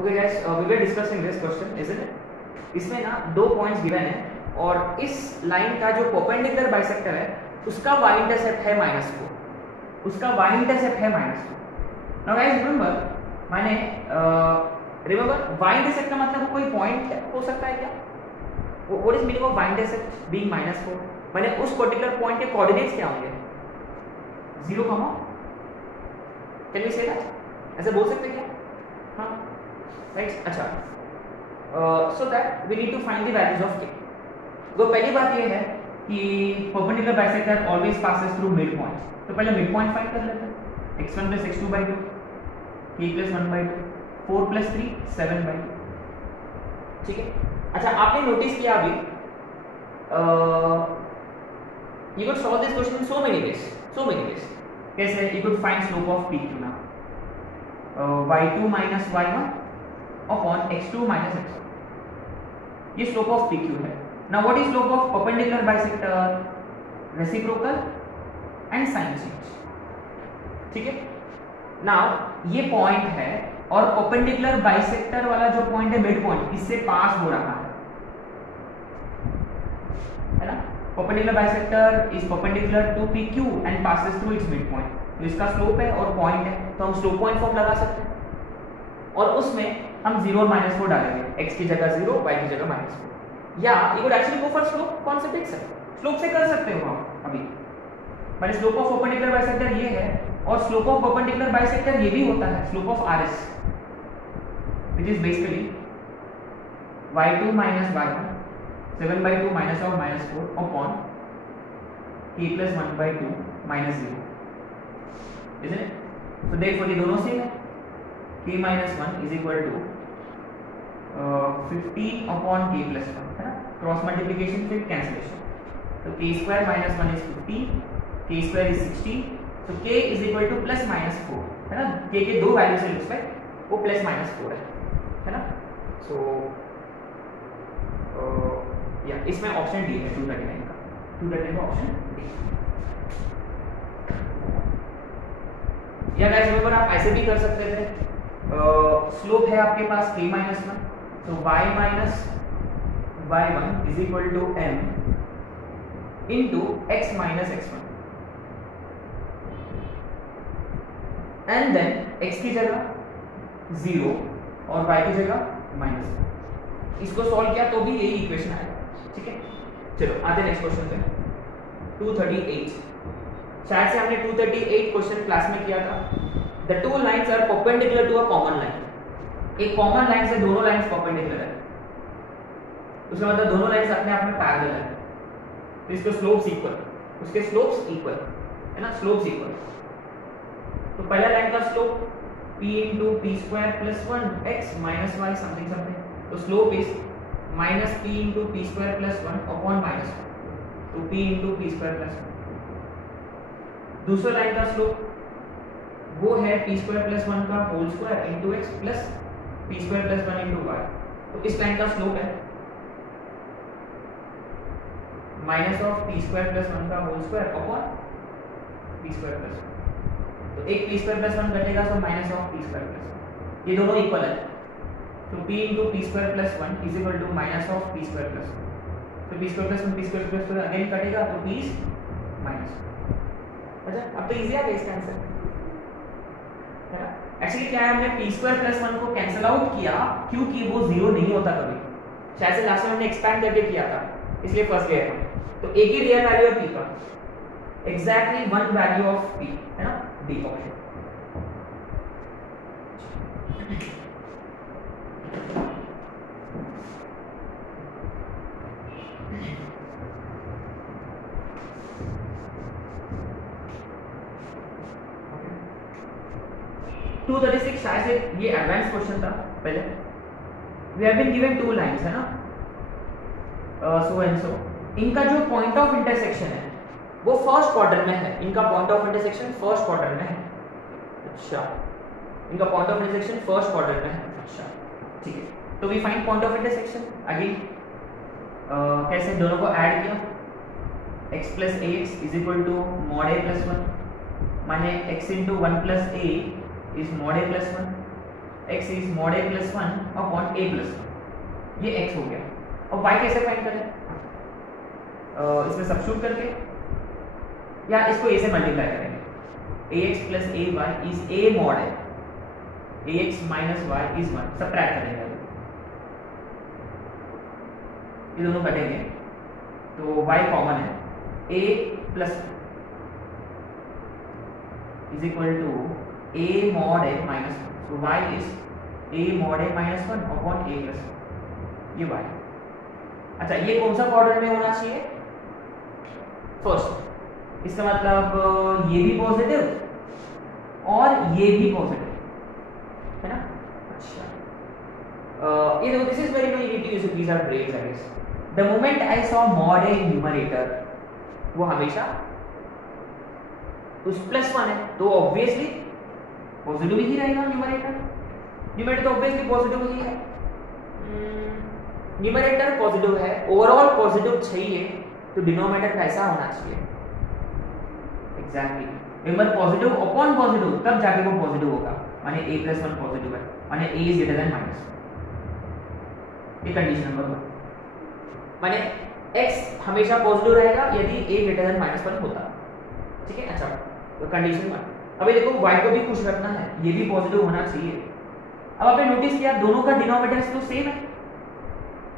Okay guys, we were discussing this question, isn't it? इसमें ना दो पॉइंट्स गिवन है और इस लाइन का जो परपेंडिकुलर बाइसेक्टर है उसका y इंटरसेप्ट है -4, उसका y इंटरसेप्ट है -4. नाउ गाइस रिमेंबर, मैंने y इंटरसेप्ट का मतलब कोई पॉइंट हो सकता है क्या? What is meaning of y intercept being -4? मैंने उस पर्टिकुलर पॉइंट के कोऑर्डिनेट्स क्या होंगे? 0, कैन वी से दैट? ऐसे बोल सकते हैं क्या? हाँ, राइट. अच्छा, so that we need to find the values of k. तो पहली बात ये है कि perpendicular bisector always passes through mid point. तो पहले मिड पॉइंट फाइंड कर लेते हैं. x1 + x2/2, k + 1/2, 4 + 3 7/2. ठीक है. अच्छा, आपने नोटिस किया अभी you could solve this question in so many ways. कैसे? you could find slope of pq now. y2 - y1 upon x2 - x1. ये स्लोप ऑफ PQ है. Now what is slope of perpendicular bisector? Reciprocal and sign change. ठीक है. Now ये point है और perpendicular bisector वाला जो पॉइंट है मिड पॉइंट, इससे पास हो रहा है ना. Perpendicular bisector is perpendicular to PQ and passes through its mid point. तो इसका स्लोप है और पॉइंट है, तो हम स्लोप पॉइंट फॉर्म लगा सकते हैं और उसमें हम 0 और -4 डालेंगे. x की जगह 0, y की जगह -4. या you could actually go for slope concept itself. Slope से कर सकते हो आप. अभी मैंने स्लोप ऑफ परपेंडिकुलर बाइसेक्टर ये है और स्लोप ऑफ परपेंडिकुलर बाइसेक्टर ये भी होता है, slope of RS, which is basically y2 - y1 7/2 -4 upon k + 1/2 -0. isn't it? So therefore ये दोनों सेम है. k - 1 = 15 upon k + 1 है ना. क्रॉस मल्टीप्लिकेशन फिर कैंसिलेशन. तो k² - 1 is 15, k² is 16. so k = +-4 है ना. k के दो वैल्यू से लुक्स लाइक वो +-4 है ना. सो या इसमें ऑप्शन डी है 239 का. 239 का ऑप्शन डी. या गाइस रिमेंबर, आप ऐसे भी कर सकते थे. स्लोप है आपके पास k - 1, तो y - y1 is equal to m into x - x1 and then x की जगह 0 और y की जगह -1. इसको सॉल्व किया तो भी यही इक्वेशन आएगा. ठीक है. चलो आते हैं नेक्स्ट क्वेश्चन पे. 238. शायद से हमने 238 क्वेश्चन क्लास में किया था. The two lines are perpendicular to a common line. एक कॉमन लाइन से दोनों लाइंस परपेंडिकुलर है, उसका मतलब दोनों लाइंस अपने आप में पैरेलल है. तो इसके स्लोप्स इक्वल, उसके स्लोप्स इक्वल है ना. Slopes equal. तो पहला लाइन का slope p × p² + 1 x - y something. तो slope is -p × p² + 1 upon -1. तो p × p² + 1. दूसरा लाइन का स्लोप वो है p² + 1 का whole square × x plus p² + 1 × y. तो इस लाइन का स्लोप है -p² + 1 का होल स्क्वायर अपॉन p² + 1. तो एक p² + 1 घटेगा तो -p² + 1. ये दोनों इक्वल है. तो p × p² + 1 = -p² + 1. तो p² + 1 अगेन कटेगा तो p is -. अच्छा, अब तो इजी आ गया इसका आंसर है ना. एक्चुअली क्या है, हमने p² + 1 को कैंसिल आउट किया क्योंकि वो 0 नहीं होता कभी. शायद से लास्ट में हमने एक्सपैंड करके किया था, इसलिए फंस गए हम. तो एक ही रियल वैल्यू है p का, exactly one value of p है ना. D option. 236 शायद से ये एडवांस क्वेश्चन था. पहले we have been given two lines है ना, सो एंड सो. इनका जो पॉइंट ऑफ इंटरसेक्शन है वो फर्स्ट क्वाड्रेंट में है. इनका point of intersection first quadrant में है. अच्छा, इनका point of intersection first quadrant में है. अच्छा, ठीक है. तो we find point of intersection again. कैसे? दोनों को ऐड किया. x + ax = mod a + 1 माने x × 1 + a is mod a + 1 x is mod a plus 1 upon a plus 1, ये x हो गया। और y कैसे फाइंड करें? इसमें सब्स्टिट्यूट करके या इसको a से मल्टीप्लाई करेंगे। ax plus ay is a mod a, ax minus y is 1, subtract करेंगे, ये दोनों कटेंगे तो y कॉमन है, a plus is equal to a mod a minus 1, so y is a mod a minus 1 upon a plus 1, ये y। अच्छा, ये कौन सा क्वाड्रेंट में होना चाहिए? फर्स्ट। इसका मतलब ये भी पॉजिटिव और ये भी पॉजिटिव है ना। अच्छा, ये देखो, this is very very easy too these are breaks I guess. The moment I saw mod a numerator, वो हमेशा उस प्लस 1 है तो ऑब्वियसली पॉजिटिव ही रहेगा न्यूमरेटर। न्यूमरेटर तो ऑब्वियसली पॉजिटिव ही है, न्यूमरेटर पॉजिटिव है, ओवरऑल पॉजिटिव चाहिए तो डिनोमिनेटर कैसा होना चाहिए? Exactly, remember positive upon positive, तब जाके वो पॉजिटिव होगा, माने a प्लस 1 पॉजिटिव है, माने a is greater than minus 1, ये कंडीशन नंबर 1, माने x हमेशा पॉजिटिव रहेगा यदि a ग्रेटर देन माइनस 1 होता। ठीक है। अच्छा, तो कंडीशन 1। अभी देखो y को भी खुश रखना है, ये भी पॉजिटिव होना चाहिए। अब आपने नोटिस किया दोनों का डिनोमिनेटर तो सेम है,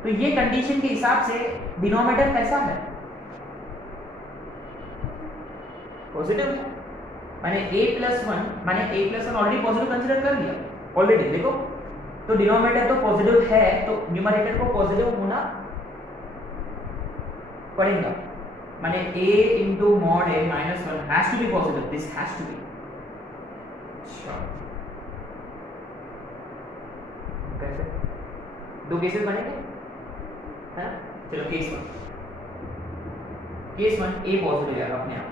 तो ये कंडीशन के हिसाब से डिनोमिनेटर कैसा है? पॉजिटिव है, माने a प्लस 1, माने a plus 1 already positive consider कर लिया ऑलरेडी, देखो तो डिनोमिनेटर तो पॉजिटिव है तो न्यूमरेटर को पॉजिटिव होना पड़ेगा, माने a into mod a minus 1 has to be positive, this has to be। अच्छा, कैसे? दो केसेस बनेंगे है ना। चलो केस 1 a पॉजिटिव है अपने आप,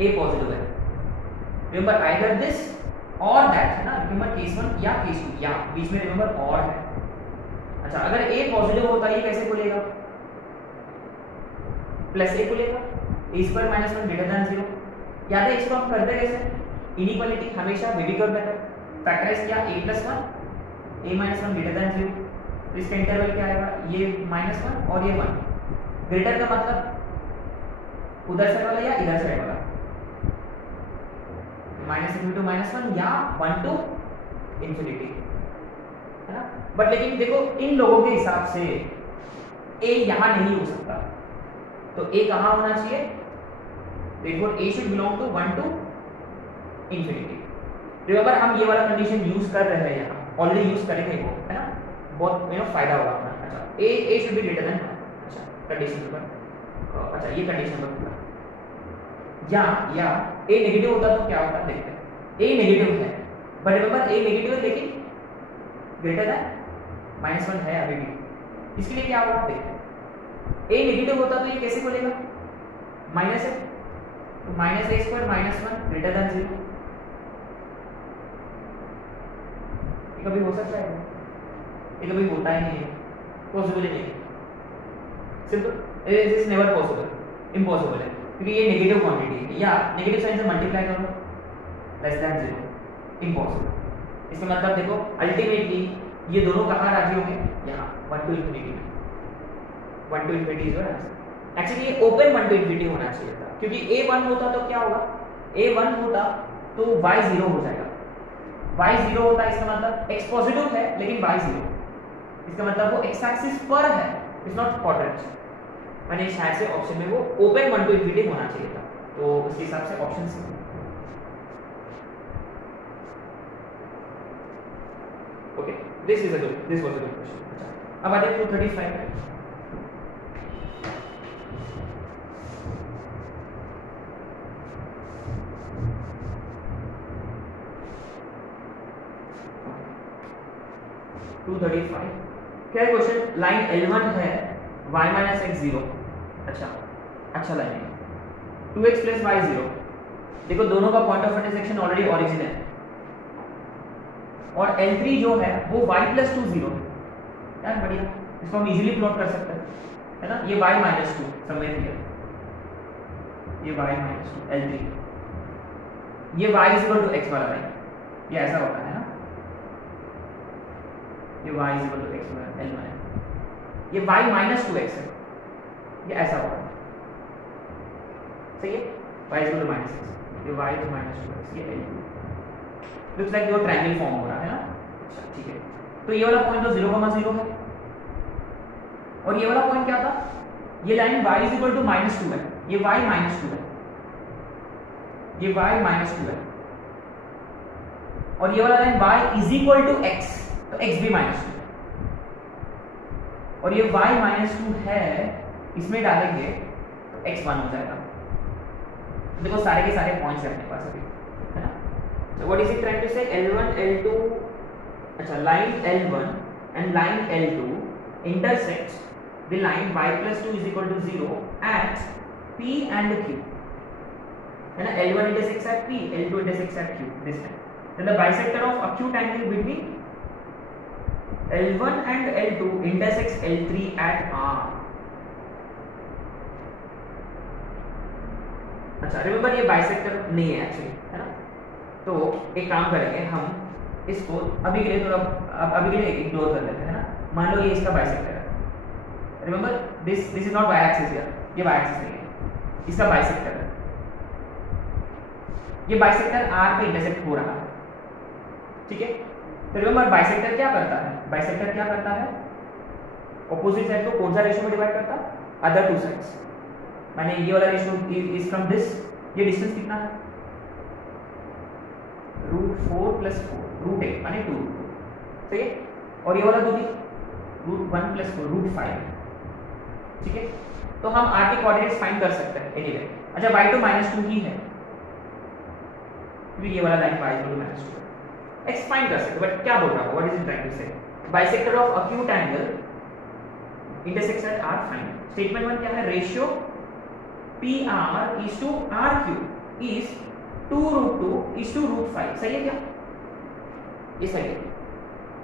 a पॉजिटिव है, रिमेंबर आइदर दिस और दैट है ना, रिमेंबर केस 1 या केस 2, या बीच में रिमेंबर और है। अच्छा, अगर a पॉजिटिव होता है ये कैसे खुलेगा? प्लस a खुलेगा, a square minus 1 greater than 0। याद है इसको हम करते कैसे? इनइक्वालिटी हमेशा वेरिएबल मेथड, फैक्टराइज किया a plus 1 a minus 1 greater than 0, तो इसका इंटरवल क्या आएगा? ये माइनस 1 और ये 1। ग्रेटर का मतलब उधर साइड वाला या इधर साइड वाला, माइनस इनटू माइनस 1 या 1 टू इंफिनिटी है ना। बट लेकिन देखो इन लोगों के हिसाब से a यहां नहीं हो सकता, तो a कहां होना चाहिए? देखो a should belong to 1 to infinity. Remember हम ये वाला कंडीशन यूज कर रहे हैं यहाँ, ऑलरेडी यूज करेंगे वो है ना, बहुत फायदा होगा अपना। अच्छा, a should be greater than, अच्छा कंडीशन नंबर, अच्छा ये कंडीशन नंबर या a नेगेटिव होता तो क्या होता देखते हैं। a नेगेटिव है बट रिमेंबर a नेगेटिव है लेकिन ग्रेटर देन माइनस 1 है अभी भी, इसके लिए क्या होगा देखते हैं। a नेगेटिव होता तो ये कैसे खुलेगा? माइनस है तो minus a square minus 1 greater than 0, ये कभी हो सकता है? ये कभी होता ही नहीं है, पॉसिबल ही नहीं है, simple it is never possible, impossible है, क्योंकि ये नेगेटिव क्वांटिटी है, या नेगेटिव साइन से मल्टीप्लाई करो लेस देन 0, इम्पॉसिबल। इसका मतलब देखो अल्टीमेटली ये दोनों कहाँ राजी होंगे? यहाँ 1 टू इंफिनिटी में, 1 to infinity is your answer. Actually ये ओपन 1 टू इंफिनिटी होना चाहिए था, क्योंकि a 1 होता तो क्या होगा? a 1 होता तो y 0 हो जाएगा, y 0 होता है इसका मतलब x पॉजिटिव है लेकिन y 0, इसका मतलब वो x एक्सिस पर है, इट्स नॉट क्वाड्रेंट। मैंने शायद से ऑप्शन में वो ओपन 1 टू इंफिनिटी होना चाहिए था, तो उसके हिसाब से option C. Okay, this was a good question. अब आते हैं 235 पे। क्या है क्वेश्चन? लाइन L1 है y माइनस एक्स 0, अच्छा लाइन है 2x प्लस y 0। देखो दोनों का point of intersection already origin है, और L3 जो है वो y प्लस 2 0 यार बढ़िया, इसको हम इजीली प्लॉट कर सकते हैं है ना। ये y माइनस 2 समवेयर हियर, ये y माइनस 2 L3, ये y is equal to x वाला लाइन, ये ऐसा होता है ना। ये y is equal to x L1 है, ये y माइनस 2x है, ये ऐसा होगा, सही है, y is equal to minus x, ये y इज माइनस 2x, ये L2 लुक्स लाइक जो ट्रायंगल फॉर्म हो रहा है ना। अच्छा ठीक है, तो ये वाला पॉइंट तो 0,0 है, और ये वाला पॉइंट क्या था, ये line y is equal to minus 2 है, ये y माइनस 2 है, ये y माइनस 2 है, और ये वाला line y is equal to x, तो x भी माइनस 2 है, और ये y माइनस 2 है, इसमें डालेंगे तो x 1 हो जाएगा। देखो सारे के सारे पॉइंट्स है अपने पास अभी, है ना। So what is it trying to say? L1 L2, अच्छा line L1 and line L2 intersects the line y plus 2 is equal to 0 at P and Q, है ना। L1 intersects at P, L2 intersects at Q this time. Then the bisector of acute angle between L1 and L2 intersects L3 at R. अच्छा remember ये bisector नहीं है actually, है ना। तो एक काम करेंगे हम इसको अभी के लिए थोड़ा अभी के लिए इग्नोर कर लेते हैं, है ना। मान लो ये इसका बाइसेक्टर है, remember this is not y axis here, ये वाई एक्सिस नहीं है, इसका बाइसेक्टर है, ये बाइसेक्टर R पे इंटरसेक्ट हो रहा है, ठीक है। तो रिमेंबर बाइसेक्टर क्या करता है, बाइसेक्टर क्या करता है, ऑपोजिट साइड को कौन सा रेशियो में डिवाइड करता है, अदर टू साइड्स, माने ये वाला रेशियो इज फ्रॉम दिस, ये डिस्टेंस कितना है, √4 + 4 √8 माने 2, सही है, और ये वाला दूरी √1 + 4 √5, ठीक है। तो हम r के कोऑर्डिनेट्स फाइंड कर सकते हैं एनीवे। अच्छा y2 -2 ही है, क्योंकि ये वाला लाइन y इक्वल टू -2 है, x फाइंड कर सकते, बट क्या बोल रहा हूं, what is it trying to say, bisector of acute angle intersects at r फाइंड। स्टेटमेंट 1 क्या है, ratio PR is to RQ is 2√2 is to √5, सही है क्या, ये सही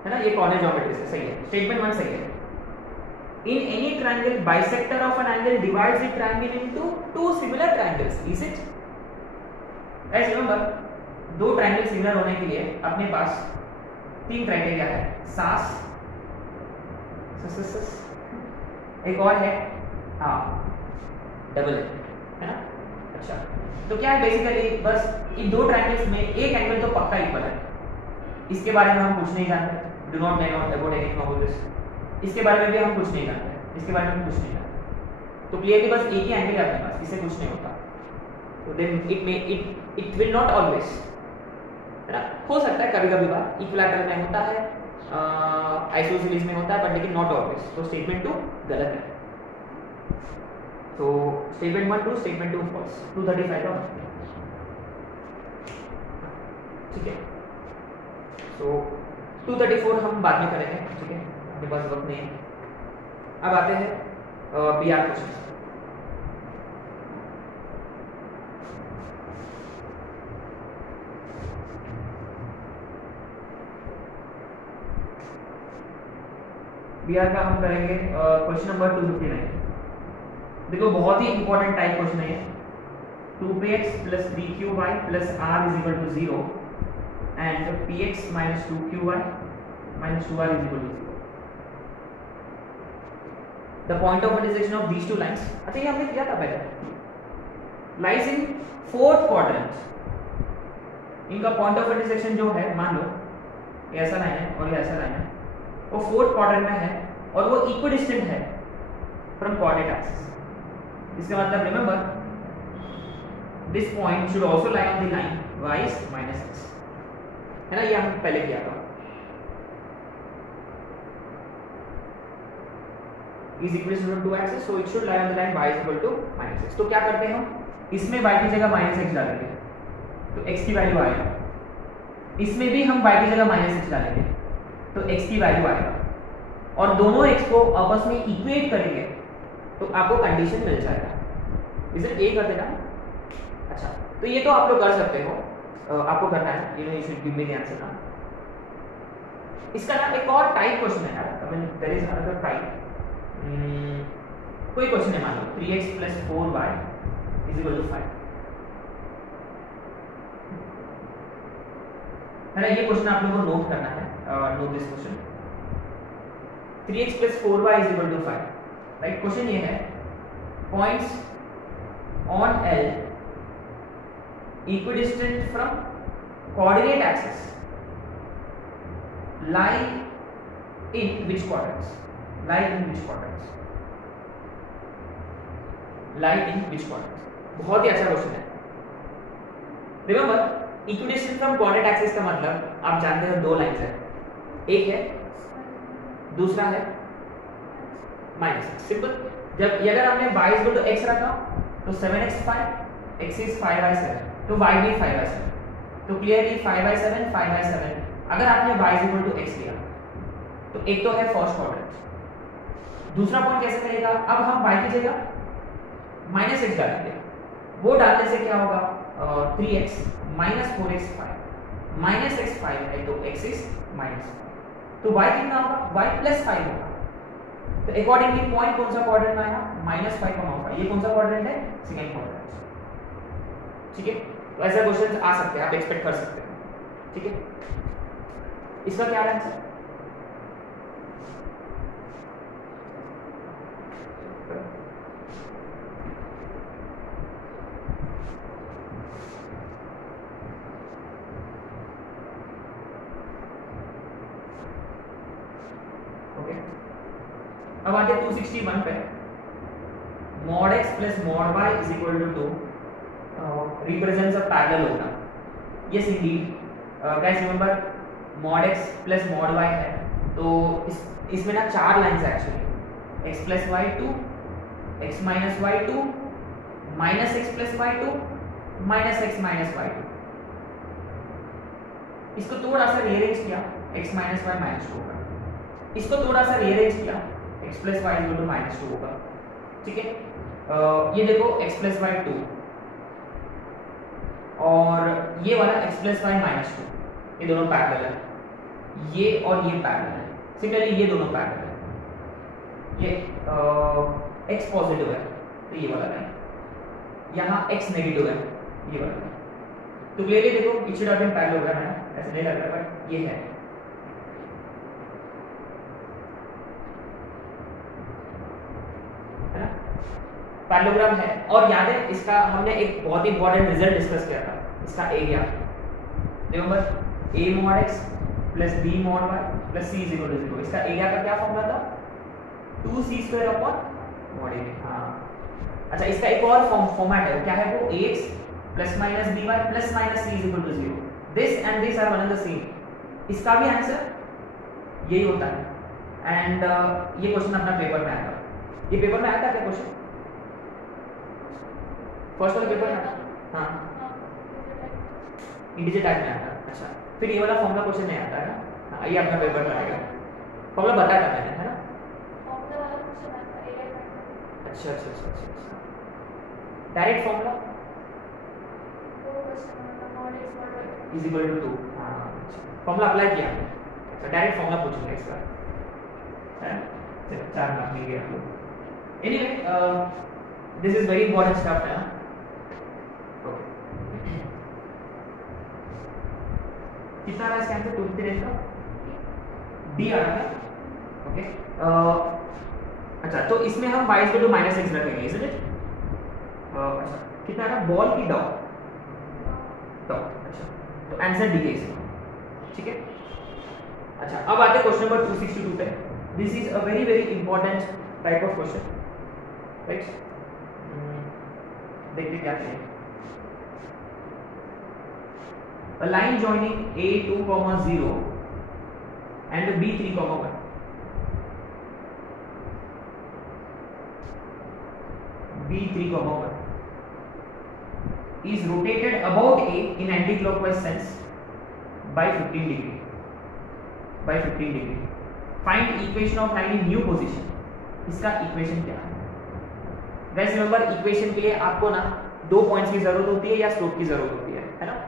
है ना, ये कॉर्नर ज्योमेट्री से सही है। स्टेटमेंट 1 सही है। In any triangle, bisector of an angle divides the triangle into two similar triangles. Is it? Guys, remember, दो ट्रायंगल सिमिलर होने के लिए अपने पास 3 क्राइटेरिया है, सास, एक और है डबल है ना। अच्छा तो क्या है बेसिकली, बस इन दो ट्रायंगल्स में एक एंगल तो पक्का इक्वल है, इसके बारे में हम कुछ नहीं जानते, do not know about anything about this, इसके बारे में भी हम कुछ नहीं जानते, इसके बारे में कुछ नहीं जानते, तो क्लियरली बस एक ही एंगल है अपने पास, इससे कुछ नहीं होता। तो then it will not always, है ना, हो सकता है कभी कभी बार इक्विलैटरल में होता है, आइसोसेलेस में होता है, बट लेकिन नॉट ऑलवेज। तो स्टेटमेंट 2 गलत है। तो स्टेटमेंट 1 2 स्टेटमेंट 2 फॉल्स, 235 का, ठीक है। सो 234 हम बाद में करेंगे, ठीक है, अपने पास वक्त नहीं है। अब आते हैं BR क्वेश्चन। BR का हम करेंगे क्वेश्चन नंबर 259। देखो बहुत ही इंपॉर्टेंट टाइप क्वेश्चन है, 2px + 3qy + r = 0 and px - 2qy - 2r = 0. The point of intersection of these two lines, अच्छा ये हमने किया था पहले, lies in 4th quadrant. इनका पॉइंट ऑफ इंटरसेक्शन जो है, मान लो ये ऐसा लाइन है और ये ऐसा लाइन है, वो 4th क्वाड्रेंट में है और वो इक्विडिस्टेंट है फ्रॉम कोऑर्डिनेट एक्सिस। इसका मतलब remember this point should also lie on the line y - x, है ना, ये हम पहले किया था। is equidistant to axis, so it should lie on the line y = -x। तो क्या करते हैं हम, इसमें y की जगह -x डालेंगे तो x की वैल्यू आएगा, इसमें भी हम y की जगह -x डालेंगे तो x की वैल्यू आएगा, और दोनों x को आपस में इक्वेट करेंगे तो आपको कंडीशन मिल जाएगा। इसे ए कर देना। अच्छा तो ये तो आप लोग कर सकते हो, आपको करना है, you should give me the answer ना। इसका ना एक और टाइप क्वेश्चन है यार, I mean there is another type. कोई क्वेश्चन है, मान लो 3x + 4y = 5, है ना, ये क्वेश्चन आप लोगों को नोट करना है, note this question. 3x plus 4y is equal to 5. Right, question ये है points on L equidistant from coordinate axis lie in which quadrants? Lie in which quadrants? Lie in which quadrants? बहुत ही अच्छा question है। Remember, equidistant from coordinate axis का मतलब आप जानते हो दो लाइंस है, एक है, दूसरा है माइनस। सिंपल। जब ये अगर हमने y इक्वल टू x रखा तो 7x 5, x is 5y7, तो y भी 5y7, तो क्लियरली 5y7 5y7। अगर आपने y इक्वल टू x लिया तो एक तो है फर्स्ट क्वाड्रेंट, दूसरा पॉइंट कैसे मिलेगा? अब हम y की जगह -x डालेंगे, वो डालने से क्या होगा? 3x minus 4x 5 minus x 5 है तो x is minus 5, तो y कितना होगा? y plus 5 होगा। तो अकॉर्डिंगली पॉइंट कौन सा क्वाड्रेंट में आएगा? -5,5। ये कौन सा क्वाड्रेंट है? Second quadrant. ठीक है, तो ऐसा क्वेश्चन आ सकते हैं, आप एक्सपेक्ट कर सकते हैं। ठीक है, इसका क्या आंसर? अब आते 261 पे, mod x plus mod y is equal to 2 represents a parallelogram. Yes indeed, guys remember mod x plus mod y है, तो इसमें ना चार लाइंस है actually, x plus y2, x minus y2, minus x plus y2, minus x minus y2। इसको थोड़ा सा rearrange किया, x minus y minus 2 होगा। इसको थोड़ा सा रीअरेंज किया, x plus y equal to -2 होगा। ठीक है, ये देखो x plus y 2 और ये वाला x plus y -2, ये दोनों पैरेलल है, ये और ये पैरेलल है। सिमिलरली ये दोनों पैरेलल है। ये x पॉजिटिव है तो ये वाला लाइन, यहाँ x नेगेटिव है ये वाला लाइन। तो क्लियरली देखो it should have been parallelogram है, ऐसे नहीं लग रहा बट ये है। पैरेललोग्राम है, और याद है इसका हमने एक बहुत ही इंपॉर्टेंट रिजल्ट डिस्कस किया था, इसका area. Remember, a mod x plus b mod y plus c is equal to 0। इसका एरिया का क्या फॉर्मूला था? 2c² upon mod a। हाँ, अच्छा, इसका एक और फॉर्मेट है, क्या है वो? ax plus minus by plus minus c is equal to 0। This and this are one and the same. इसका भी आंसर यही होता है। एंड ये क्वेश्चन अपना पेपर में आया था। ये पेपर में आया था क्या क्वेश्चन? फर्स्ट वाला पेपर में? हाँ, इंटीजर टाइप में आता है। अच्छा, फिर ये वाला फॉर्मूला क्वेश्चन नहीं आता है ना? हाँ, ये अपना पेपर में आएगा। फॉर्मूला बताया था मैंने, है ना? अच्छा अच्छा अच्छा अच्छा, direct formula is equal to 2। हाँ, फॉर्मूला अप्लाई किया हमने। अच्छा, डायरेक्ट फॉर्मूला पूछूंगा इसका, है ना? चलो 4 मार्क मिल गए आपको। Anyway, this is very important stuff है ना। कितना आ रहा है इसका आंसर? 253 का डी आ रहा है। ओके, अच्छा, तो इसमें हम y इक्वल टू -x रखेंगे, इज इट? अच्छा, कितना आ रहा है? बॉल की डॉट। अच्छा, तो आंसर डी है इसका। ठीक है, अच्छा, अब आते हैं क्वेश्चन नंबर 262 पे। This is a very very important type of question, right? देखते क्या चाहिए। A line joining A2, 0 and B3, 1 B3, 1 is rotated about A in anti-clockwise sense by 15 degree. Find equation of line in new position. इसका equation क्या है? Guys remember, equation के लिए आपको ना 2 पॉइंट्स की जरूरत होती है या स्लोप की जरूरत होती है ना?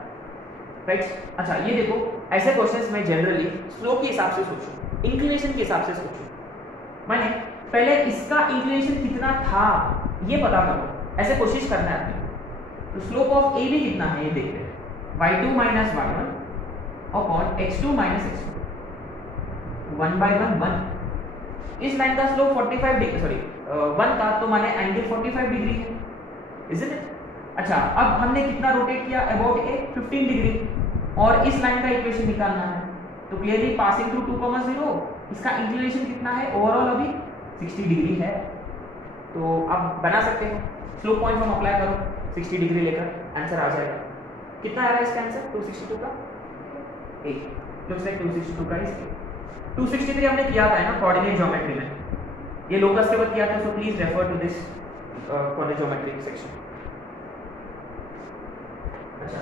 राइट। अच्छा, ये देखो, ऐसे क्वेश्चंस में जनरली स्लोप के हिसाब से सोचो, इंक्लिनेशन के हिसाब से सोचो। मैंने पहले इसका इंक्लिनेशन कितना था ये पता करो, ऐसे कोशिश करना है आपने। तो स्लोप ऑफ ए भी कितना है ये देखते हैं, y2 minus y1 upon x2 minus x2, 1/1 1, इस लाइन का स्लोप 45 डिग्री, सॉरी 1 था, तो माने एंगल 45 डिग्री है, इजंट इट? अच्छा, अब हमने कितना रोटेट किया? अबाउट ए 15 डिग्री, और इस लाइन का इक्वेशन निकालना है। तो क्लियरली पासिंग थ्रू 2,0 इसका इंक्लिनेशन कितना है? ओवरऑल अभी 60 डिग्री है। तो आप बना सकते हो, स्लोप पॉइंट हम अप्लाई करो 60 डिग्री लेकर, आंसर आ जाएगा। कितना आ रहा है इसका आंसर? 262 का 8, लुक्स लाइक 262 का इज 263 हमने किया था ना कोऑर्डिनेट ज्योमेट्री में, ये लोकस के बाद किया था, so please refer to this for the geometric section. अच्छा,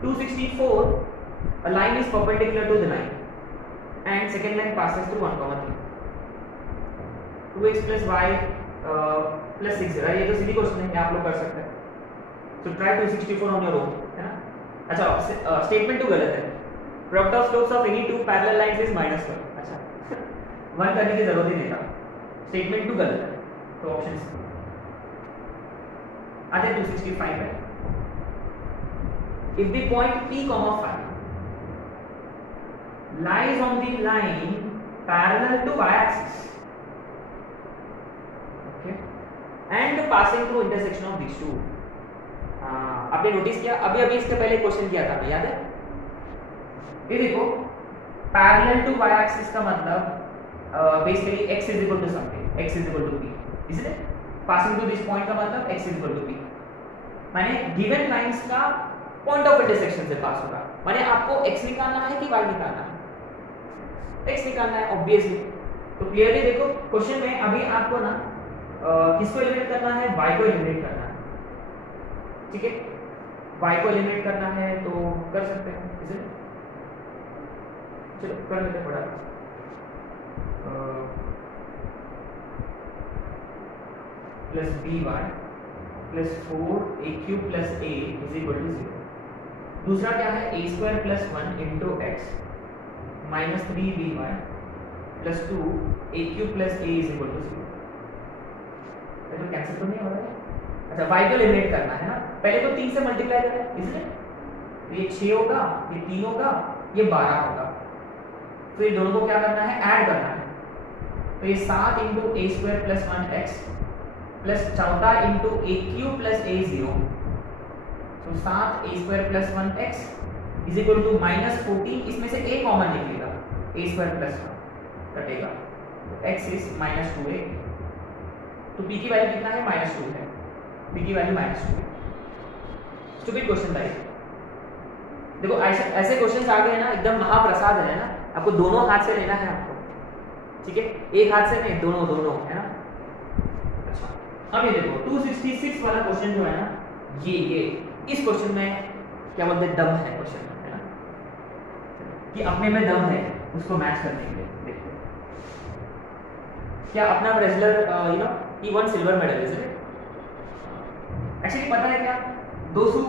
264 a line is perpendicular to the line and second line passes through 1,3, 2x plus y plus 6 है, ये तो सीधी क्वेश्चन है, आप लोग कर सकते हैं। So try 264 on your own, है ना? अच्छा, स्टेटमेंट 2 गलत है, product of slopes of any two parallel lines is -1। अच्छा 1 करने की जरूरत ही नहीं था, स्टेटमेंट 2 गलत है, तो ऑप्शन सी। आते 265 है, if the point P, 5 lies on the line parallel to y-axis, okay, and passing through intersection of these two, आपने नोटिस किया? अभी इसके पहले क्वेश्चन किया था, याद है? ये देखो, पैरेलल टू वाई एक्सिस का मतलब basically x is equal to something, x is equal to p, इसलिए पासिंग टू दिस पॉइंट का मतलब x is equal to p, माने गिवन लाइंस का पॉइंट ऑफ इंटरसेक्शन से पास होगा, माने आपको x निकालना है कि y निकालना है? x निकालना है ऑब्वियसली। तो क्लियरली देखो क्वेश्चन में अभी आपको ना किसको एलिमिनेट करना है? y को एलिमिनेट करना है, ठीक है? y को एलिमिनेट करना है तो कर सकते हैं, इसे चलो कर लेते हैं थोड़ा। Plus b y plus 4ac plus a is equal to 0। दूसरा क्या है? a square plus 1 into x minus 3by plus 2ac plus a is equal to 0। तो कैंसिल तो नहीं हो रहा है? अच्छा, y को एलिमिनेट करना है ना, पहले तो 3 से मल्टीप्लाई करें, इसलिए ये 6 होगा, ये 3 होगा, ये 12 होगा, तो ये दोनों को क्या करना है? ऐड करना है। तो ये 7 into a square plus 1x plus 14 into ac plus a 0, तो 7 a square plus 1x is equal to -14, इसमें से a कॉमन निकलेगा, a स्क्वायर प्लस 1 कटेगा, तो x इज -2a, तो p की वैल्यू कितना है? -2 है, p की वैल्यू -2 है। स्टूपिड क्वेश्चन था ये। देखो ऐसे क्वेश्चंस आ गए ना, एकदम महाप्रसाद है ना, आपको दोनों हाथ से लेना है आपको, ठीक है? एक हाथ से नहीं, दोनों, है ना? अच्छा, अब ये देखो 266 वाला क्वेश्चन जो है ना, ये इस क्वेश्चन में क्या बोलते हैं? दम है क्वेश्चन में, है ना, कि अपने में दम है उसको मैच करने के लिए। देखते हैं क्या अपना wrestler you know he won silver medal, isn't it? Actually पता है क्या, those who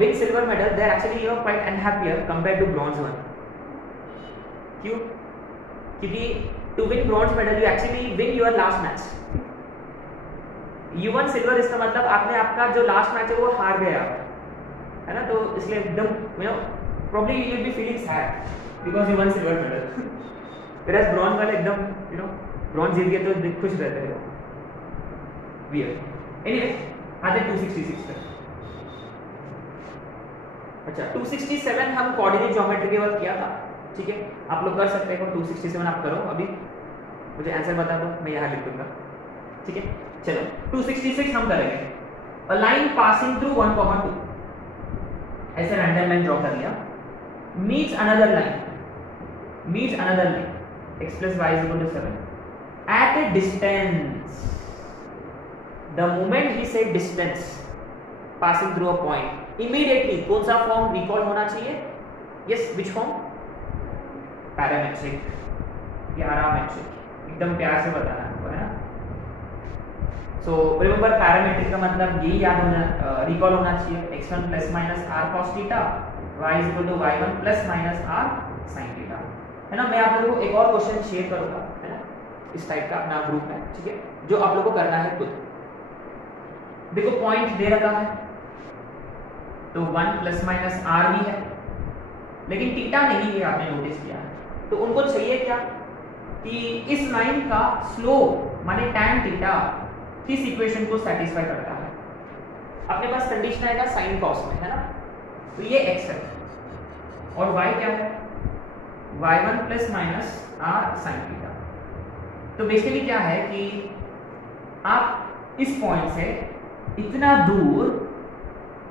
win silver medal they are actually quite unhappier compared to bronze one. क्यों? क्योंकि to win bronze medal you actually win your last match. You won silver इसका मतलब आपने आपका जो लास्ट मैच है वो हार गया, है ना? तो इसलिए एकदम probably you will be feeling sad because you won silver medal. whereas bronze वाले एकदम bronze जीत गए तो खुश रहते हैं। weird। anyway आते 266 तक। अच्छा 267 हम कोऑर्डिनेट ज्योमेट्री के बाद किया था, ठीक है? आप लोग कर सकते हो, 267 आप करो, अभी मुझे आंसर बता दो, मैं यहाँ लिख दूंगा, ठीक है? चलो 266 हम करेंगे। अ लाइन पासिंग थ्रू 1,2, ऐसे रैंडम लाइन ड्रॉ कर लिया, meets another line x plus y is equal to 7 at a distance। the moment he said distance passing through a point, immediately कौन सा फॉर्म रिकॉल होना चाहिए? yes, which form? Parametric, parametric, एकदम प्यार से बताना है ना। सो रिमेंबर पैरामेट्रिक का मतलब ये याद होना, रिकॉल होना चाहिए, x1 plus minus r cos theta, y is equal to y1 plus minus r sin theta, है ना? मैं आप लोगों को एक और क्वेश्चन शेयर करूंगा, है ना, इस टाइप का अपना ग्रुप में, ठीक है, जो आप लोगों को करना है खुद। देखो पॉइंट दे रखा है तो 1 प्लस माइनस r भी है, लेकिन थीटा नहीं है, आपने नोटिस किया, तो उनको चाहिए क्या? कि इस लाइन का स्लोप माने tan थीटा किस इक्वेशन को सेटिस्फाई करता है। अपने पास कंडीशन आएगा sin cos में, है ना। तो ये x है और y क्या है, y1 plus minus r sin theta. तो बेसिकली क्या है कि आप इस पॉइंट से इतना दूर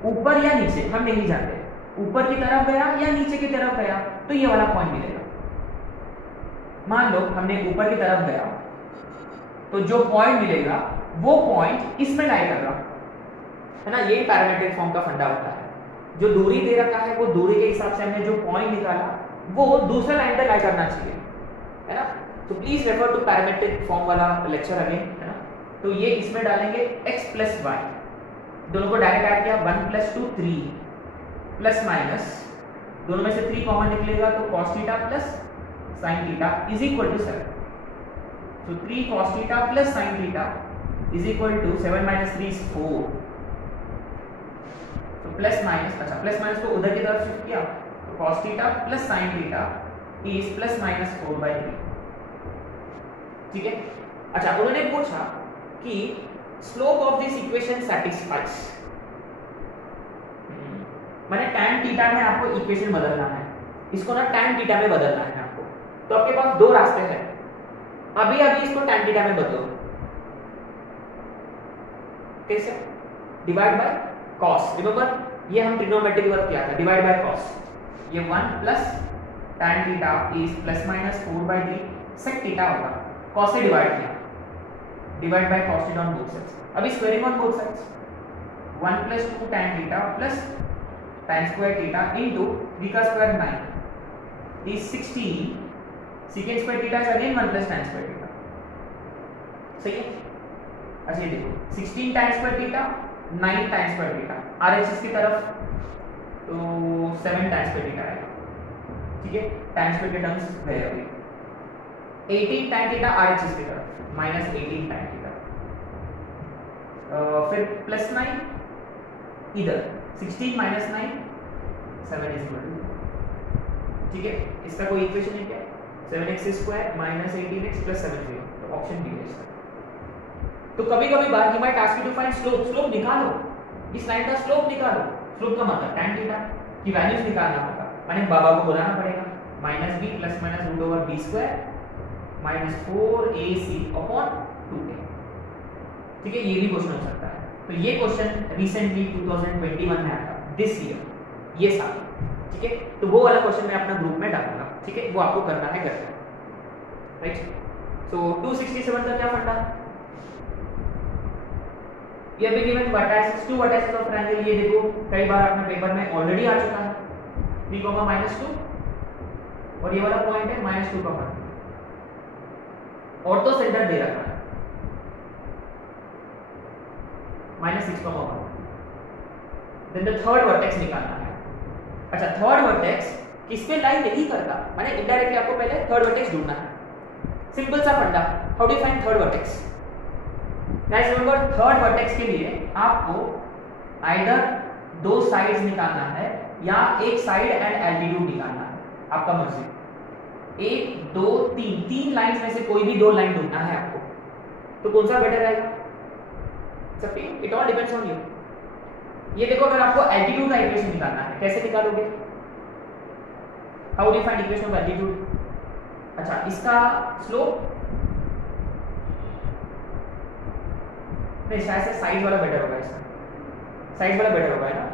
ऊपर या नीचे हम नहीं जानते, ऊपर की तरफ गया या नीचे की तरफ गया तो ये वाला पॉइंट मिलेगा। मान लो हमने ऊपर की तरफ गया तो जो पॉइंट मिलेगा वो पॉइंट इसमें लाई कर रहा है ना। ये पैरामीट्रिक फॉर्म का फंडा होता है, जो दूरी दे रखा है वो दूरी के हिसाब से हमने जो पॉइंट निकाला वो दूसरे लाइन पे लाई करना चाहिए, है ना। तो please refer to parametric form वाला लेक्चर अगेन, है ना। तो ये इसमें डालेंगे x प्लस वाई, दोनों को डायरेक्ट ऐड किया 1 प्लस 2 3 प्लस माइनस दोनों में से 3 कॉमन निकलेगा तो cos theta plus sin theta is equal to 7। तो 3 cos theta plus sin theta is equal to 7 minus 3 is 4। तो प्लस माइनस, अच्छा प्लस माइनस को उधर की तरफ शिफ्ट किया तो cos theta plus sin theta is plus minus 4/3, ठीक है। अच्छा उन्होंने पूछा कि slope of this equation satisfies, माने tan थीटा में आपको इक्वेशन बदलना है, इसको ना tan थीटा में बदलना है आपको। तो आपके पास दो रास्ते हैं, अभी अभी इसको tan थीटा में बदलो। कैसे? Divide by cos। रिमेंबर ये हम ट्रिग्नोमेट्री वर्क किया था, डिवाइड बाय cos। ये 1 plus tan theta is plus minus 4/3 sec theta होगा, cos से डिवाइड किया, divide by cos theta on both sides. अभी squaring on both sides 1 plus 2 tan theta plus tan square theta into 3 का square 9 is 16 secant square theta is again 1 plus tan square theta, सही है। अच्छा ये देखो 16 tan square theta 9 tan square theta, RHS की तरफ तो 7 tan स्क्वायर थीटा आएगा, ठीक है। tan स्क्वायर के टर्म्स गए अभी 18 tan थीटा RHS की तरफ माइनस 18 tan थीटा, फिर प्लस 9 इधर 16 माइनस 9 7 इज इक्वल टू, ठीक है। इसका कोई इक्वेशन है क्या, 7x square minus 18x plus 7 तो ऑप्शन बी है इसका। तो कभी कभी बार ही might ask you to find slope, slope निकालो, इस लाइन का स्लोप निकालो। स्लोप का मतलब tan थीटा की वैल्यूज निकालना होगा, माने बाबा को बुलाना पड़ेगा minus b plus minus root over b square minus 4ac upon 2a, ठीक है। ये भी क्वेश्चन हो सकता है। तो ये क्वेश्चन रिसेंटली 2021 में आया, दिस ईयर ये साल, ठीक है। तो वो वाला क्वेश्चन मैं अपना ग्रुप में डालूंगा, ठीक है, वो आपको करना है घर पे, राइट। सो 267 का क्या फंडा, ये भी given vertices, two vertices of triangle. ये देखो कई बार आपने पेपर में ऑलरेडी आ चुका है, 3, -2 और ये वाला पॉइंट है -2, ऑर्थो सेंटर दे रखा है -6, देन द थर्ड वर्टेक्स निकालना है। अच्छा थर्ड वर्टेक्स किस पे लाई नहीं करता, माने इनडायरेक्टली आपको पहले थर्ड वर्टेक्स ढूंढना है। सिंपल सा फंडा, how do you find third vertex. Guys remember third vertex के लिए आपको आइदर दो साइड्स निकालना है या एक साइड एंड एल्टीट्यूड निकालना है, आपका मर्जी। 1 2 3 लाइंस में से कोई भी 2 लाइन ढूंढना है आपको, तो कौन सा बेटर रहेगा, it all depends on you. ये देखो अगर आपको एल्टीट्यूड का इक्वेशन निकालना है, कैसे निकालोगे, how do you find equation of altitude. अच्छा इसका स्लोप नहीं, शायद से साइड वाला बेटर होगा, इसका साइड वाला बेटर होगा, है ना।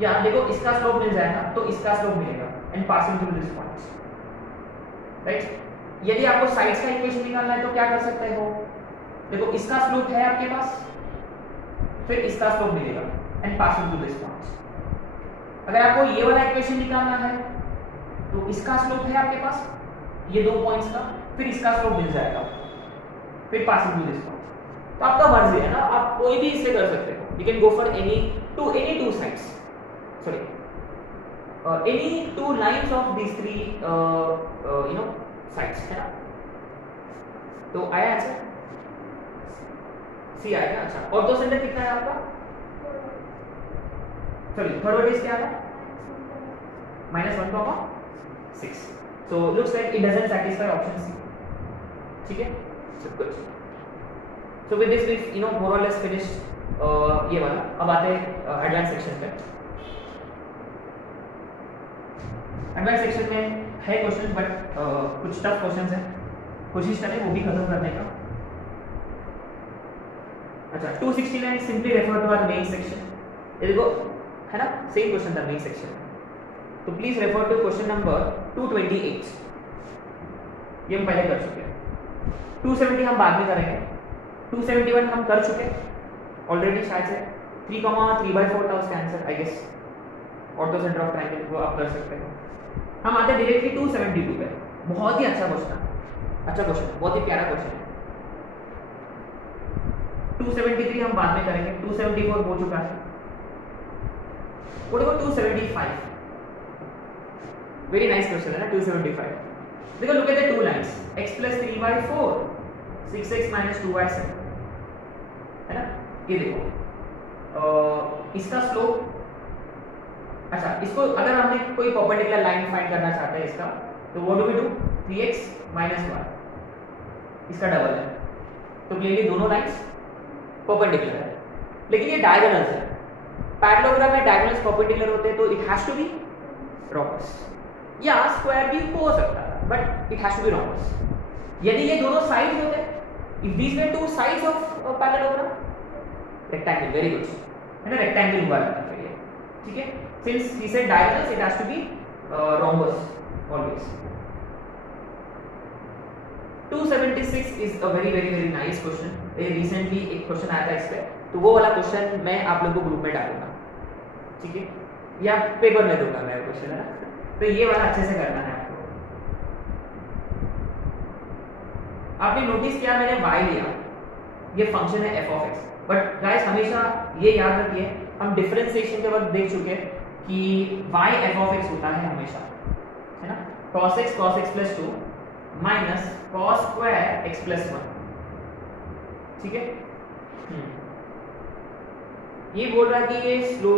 या देखो इसका स्लोप मिल जाएगा तो इसका स्लोप मिलेगा and passing through this points, right. यदि आपको साइड्स का इक्वेशन निकालना है तो क्या कर सकते हो, देखो इसका स्लोप है आपके पास, फिर इसका स्लोप मिलेगा and passing through this points. अगर आपको ये वाला इक्वेशन निकालना है तो इसका स्लोप है आपके पास ये 2 पॉइंट्स का, फिर इसका स्लोप मिल जाएगा, फिर पासिंग थ्रू दिस पॉइंट। तो आपका मर्जी है ना, आप कोई भी इससे कर सकते हो, you can go for any two sides, sorry any 2 lines of these 3 sides, है ना। तो आया आंसर सी आएगा। अच्छा ऑर्थो सेंटर कितना है आपका, सॉरी थर्ड वर्टेक्स क्या है -1, 6। सो So looks like it doesn't satisfy option C. ठीक है, so good. So with this we've more or less finished ये वाला. अब आते हैं एडवांस सेक्शन पे. एडवांस सेक्शन में है क्वेश्चन बट कुछ टफ क्वेश्चंस हैं, कोशिश करें वो भी खत्म करने का. अच्छा 269 simply refer to our main section. ये देखो है ना, सेम क्वेश्चन था मेन सेक्शन. तो please refer to question number 228. ये हम पहले कर चुके हैं. 270 हम बाद में करेंगे. 271 हम कर चुके ऑलरेडी शायद से. 3,3/4 था उसका answer I guess. Orthocentre of triangle वो आप कर सकते हो. हम आते हैं डायरेक्टली 272 पे. बहुत ही अच्छा क्वेश्चन है, अच्छा क्वेश्चन, बहुत ही प्यारा क्वेश्चन है. 273 हम बाद में करेंगे. 274 हो चुका है. What about 275? Very nice question है ना 275. देखो look at the two lines. x plus 3/4, 6x minus 2y7 है ना. ये देखो इसका स्लोप. अच्छा इसको अगर हमने कोई परपेंडिकुलर लाइन फाइंड करना चाहते हैं इसका, तो what do we do? 3x minus 1 इसका डबल है. तो क्लियरली दोनों लाइंस परपेंडिकुलर है, लेकिन ये डायगोनल्स है. पैरेललोग्राम में डायगोनल्स परपेंडिकुलर होते हैं तो it has to be rhombus. या स्क्वायर भी हो सकता है but it has to be rhombus. यदि ये दोनों साइड्स होते हैं, if these were two sides of parallelogram, rectangle, very good है ना, रेक्टेंगल हुआ है फिर ये. ठीक है, since he said diagonals it has to be rhombus always. 276 is a very very very nice question. Recently एक क्वेश्चन आया था इस पे, तो वो वाला क्वेश्चन मैं आप लोगों को ग्रुप में डालूंगा. ठीक है, या पेपर में दूंगा मैं क्वेश्चन है ना. तो ये वाला अच्छे से करना है आपको. आपने नोटिस किया मैंने y लिया, ये फंक्शन है f of x. But guys हमेशा ये याद रखिए, हम डिफरेंशिएशन के वक्त देख चुके हैं कि y f of x होता है हमेशा, है ना. cos x plus 2 minus cos square x plus 1. ठीक है, ये बोल रहा है कि ये स्लो